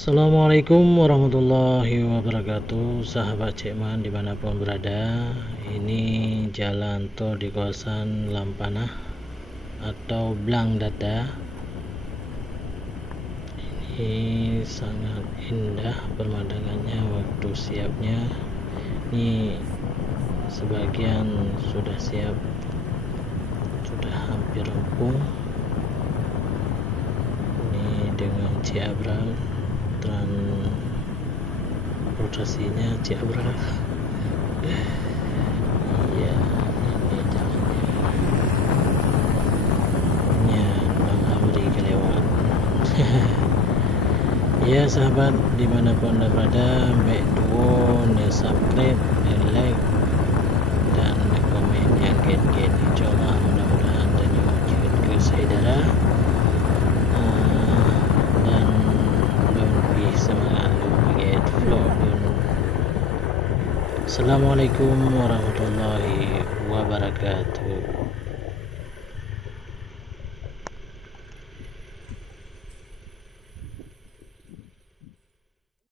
Assalamualaikum warahmatullahi wabarakatuh, sahabat Cekman dimanapun berada. Ini jalan tol di kawasan Lampanah atau Blang Data. Ini sangat indah pemandangannya waktu siapnya. Ini sebagian sudah siap, sudah hampir rampung. Ini dengan Ciabral, transportasinya Ciabral. Iya, ini jalannya Bang Amri kelewat. Ya sahabat dimanapun anda berada, baik duo, subscribe, like, dan komen yang gen-gen. Coba mudah-mudahan dan juga ke saudara. Dan lebih semangat get flow. Assalamualaikum warahmatullahi wabarakatuh.